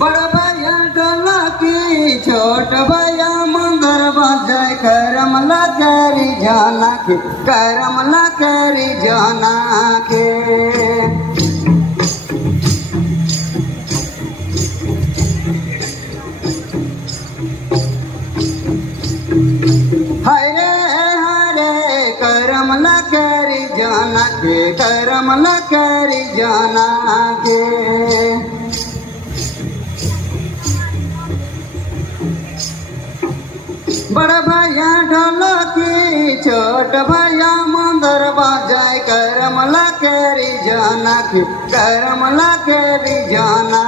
बड़ भैया ढोलकी छोट भैया मंदर बजाय करम लकरी जाना के करम लकरी जाना के हरे हरे करम लकरी जाना के करम लकरी जाना के बड़ भैया ढोलकी छोट भैया मंदर बजाय करम लकरी जाना के करम लकरी जाना